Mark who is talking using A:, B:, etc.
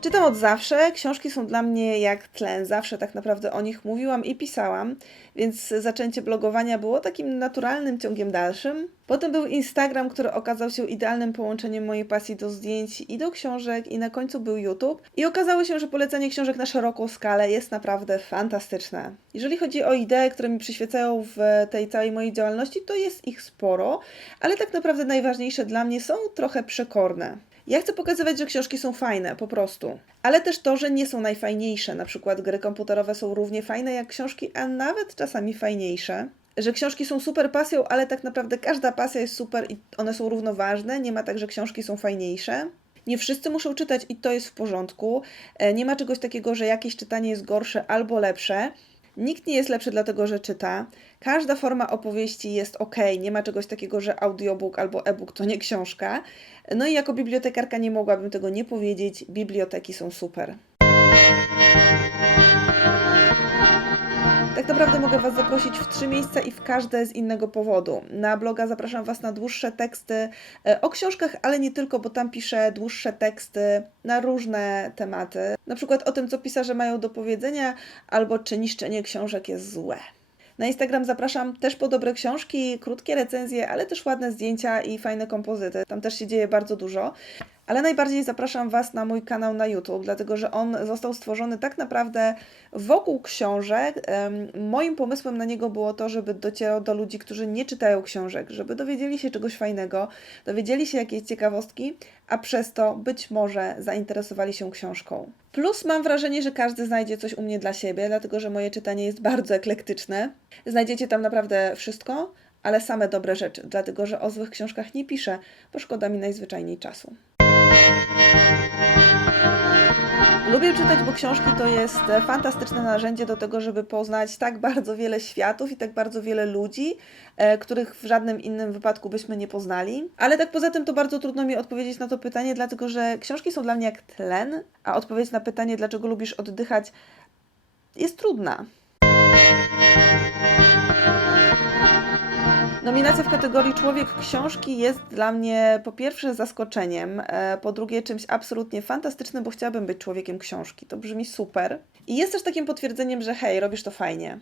A: Czytam od zawsze, książki są dla mnie jak tlen, zawsze tak naprawdę o nich mówiłam i pisałam, więc zaczęcie blogowania było takim naturalnym ciągiem dalszym. Potem był Instagram, który okazał się idealnym połączeniem mojej pasji do zdjęć i do książek i na końcu był YouTube. I okazało się, że polecenie książek na szeroką skalę jest naprawdę fantastyczne. Jeżeli chodzi o idee, które mi przyświecają w tej całej mojej działalności, to jest ich sporo, ale tak naprawdę najważniejsze dla mnie są trochę przekorne. Ja chcę pokazywać, że książki są fajne, po prostu. Ale też to, że nie są najfajniejsze. Na przykład gry komputerowe są równie fajne jak książki, a nawet czasami fajniejsze. Że książki są super pasją, ale tak naprawdę każda pasja jest super i one są równoważne. Nie ma tak, że książki są fajniejsze. Nie wszyscy muszą czytać i to jest w porządku. E, Nie ma czegoś takiego, że jakieś czytanie jest gorsze albo lepsze. Nikt nie jest lepszy dlatego, że czyta. Każda forma opowieści jest ok. Nie ma czegoś takiego, że audiobook albo e-book to nie książka. No i jako bibliotekarka nie mogłabym tego nie powiedzieć. Biblioteki są super. Tak naprawdę mogę Was zaprosić w trzy miejsca i w każde z innego powodu. Na bloga zapraszam Was na dłuższe teksty e, o książkach, ale nie tylko, bo tam piszę dłuższe teksty na różne tematy. Na przykład o tym, co pisarze mają do powiedzenia, albo czy niszczenie książek jest złe. Na Instagram zapraszam też po dobre książki, krótkie recenzje, ale też ładne zdjęcia i fajne kompozyty. Tam też się dzieje bardzo dużo. Ale najbardziej zapraszam Was na mój kanał na YouTube, dlatego że on został stworzony tak naprawdę wokół książek. Moim pomysłem na niego było to, żeby docierał do ludzi, którzy nie czytają książek, żeby dowiedzieli się czegoś fajnego, dowiedzieli się jakiejś ciekawostki, a przez to być może zainteresowali się książką. Plus mam wrażenie, że każdy znajdzie coś u mnie dla siebie, dlatego że moje czytanie jest bardzo eklektyczne. Znajdziecie tam naprawdę wszystko, ale same dobre rzeczy, dlatego że o złych książkach nie piszę, bo szkoda mi najzwyczajniej czasu. Lubię czytać, bo książki to jest e, fantastyczne narzędzie do tego, żeby poznać tak bardzo wiele światów i tak bardzo wiele ludzi, e, których w żadnym innym wypadku byśmy nie poznali. Ale tak poza tym to bardzo trudno mi odpowiedzieć na to pytanie, dlatego że książki są dla mnie jak tlen, a odpowiedź na pytanie, dlaczego lubisz oddychać, jest trudna. Nominacja w kategorii Człowiek Książki jest dla mnie po pierwsze zaskoczeniem, e, po drugie czymś absolutnie fantastycznym, bo chciałabym być człowiekiem książki. To brzmi super. I jest też takim potwierdzeniem, że hej, robisz to fajnie.